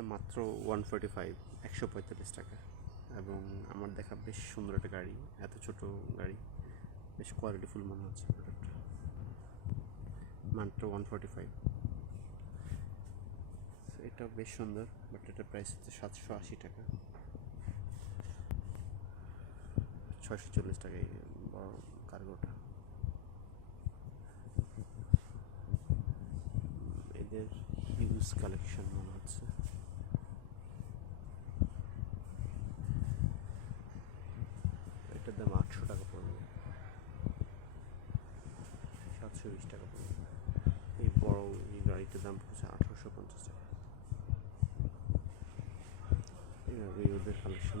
দাম মাত্র 145, 145 টাকা। এবং আমার দেখা বেশ সুন্দর একটা গাড়ি, এত ছোট গাড়ি, বেশ কোয়ালিটিফুল মনে হচ্ছে প্রোডাক্টটা। মাত্র 145। এটা বেশ সুন্দর, বাট এটার প্রাইস হচ্ছে 780 টাকা, 640 টাকায় বড় কার্গোটা। এদের হিউজ কালেকশন মনে হচ্ছে। এটার দাম 800 টাকা পড়বে, 720 টাকা পড়বে। এই বড় এই গাড়িটার দাম হচ্ছে 1850 টাকা। এইভাবে ওদের কালেকশন